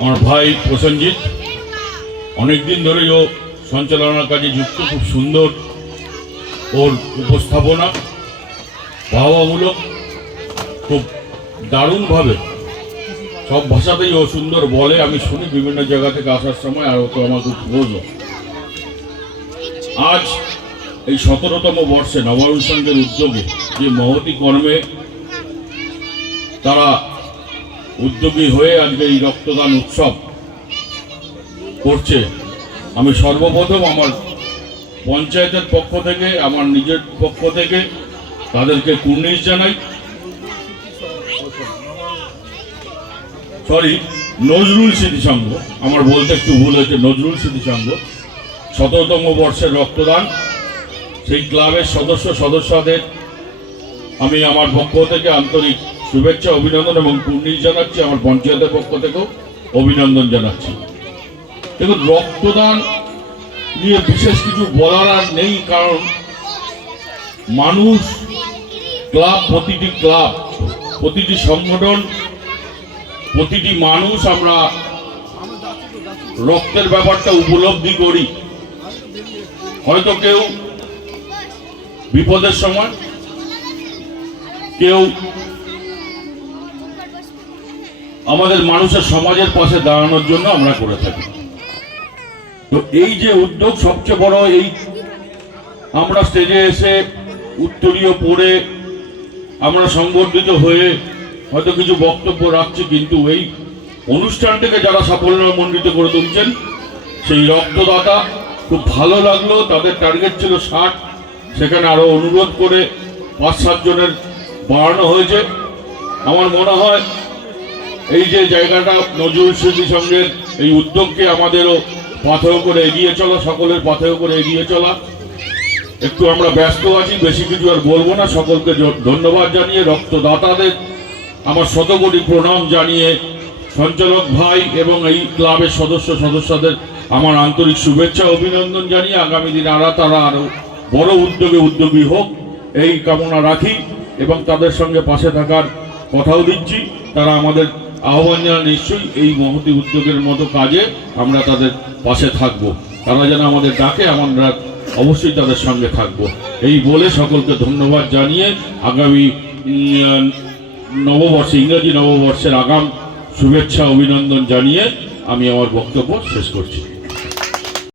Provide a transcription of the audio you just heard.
আমার ভাই প্রসেনজিৎ, অনেকদিন ধরেই ও সঞ্চালনার কাজে যুক্ত, খুব সুন্দর ওর উপস্থাপনা ভাবামূলক খুব দারুণভাবে। সব ভাষাতেই ও সুন্দর বলে, আমি শুনি বিভিন্ন জায়গা থেকে আসার সময়, আর ও তো আমার খুব ক্লোজ আজ এই সতেরোতম বর্ষে নবায়ন সংঘের উদ্যোগে যে মহতি কর্মে তারা উদ্যোগী হয়ে আজকে এই রক্তদান উৎসব করছে। আমি সর্বপ্রথম আমার পঞ্চায়েতের পক্ষ থেকে, আমার নিজের পক্ষ থেকে তাদেরকে কুর্নিশ জানাই। সরি নজরুল স্মৃতি সংঘ আমার বলতে একটু ভুল হয়েছে, নজরুল স্মৃতি সংঘ শততম বর্ষের রক্তদান। সেই ক্লাবের সদস্য সদস্যদের আমি আমার পক্ষ থেকে আন্তরিক শুভেচ্ছা, অভিনন্দন এবং কুর্নিশ জানাচ্ছি আমার পঞ্চায়েতের পক্ষ থেকেও অভিনন্দন জানাচ্ছি। দেখুন, রক্তদান নিয়ে বিশেষ কিছু বলার আর নেই, কারণ মানুষ ক্লাব, প্রতিটি ক্লাব, প্রতিটি সংগঠন, প্রতিটি মানুষ আমরা রক্তের ব্যাপারটা উপলব্ধি করি। হয়তো কেউ বিপদের সময়, কেউ আমাদের মানুষের সমাজের পাশে দাঁড়ানোর জন্য আমরা করে থাকি। তো এই যে উদ্যোগ সবচেয়ে বড়, এই আমরা স্টেজে এসে উত্তরীয় পড়ে আমরা সংবর্ধিত হয়ে হয়তো কিছু বক্তব্য রাখছি, কিন্তু এই অনুষ্ঠানটিকে যারা সাফল্যমণ্ডিত করে তুলছেন, সেই রক্তদাতা খুব ভালো লাগল, তাদের টার্গেট ছিল ষাট, সেখানে আরও অনুরোধ করে পাঁচ সাতজনের বাড়ানো হয়েছে। আমার মনে হয় এই যে জায়গাটা নজরুল স্মৃতি সঙ্গের এই উদ্যোগকে আমাদেরও পাথেয় করে এগিয়ে চলা, সকলের পাথেয় করে এগিয়ে চলা। একটু আমরা ব্যস্ত আছি, বেশি কিছু আর বলব না। সকলকে ধন্যবাদ জানিয়ে রক্তদাতাদের আমার শতকোটি প্রণাম জানিয়ে সঞ্চালক ভাই এবং এই ক্লাবের সদস্য সদস্যদের আমার আন্তরিক শুভেচ্ছা, অভিনন্দন জানিয়ে আগামী দিনে আরা তারা আরও বড় উদ্যোগে উদ্যোগী হোক, এই কামনা রাখি এবং তাদের সঙ্গে পাশে থাকার কথাও দিচ্ছি। তারা আমাদের আহ্বান জানা নিশ্চয়ই এই মহতি উদ্যোগের মতো কাজে আমরা তাদের পাশে থাকব। তারা যেন আমাদের ডাকে আমরা অবশ্যই তাদের সঙ্গে থাকব। এই বলে সকলকে ধন্যবাদ জানিয়ে আগামী নববর্ষে, ইংরেজি নববর্ষের আগাম শুভেচ্ছা, অভিনন্দন জানিয়ে আমি আমার বক্তব্য শেষ করছি।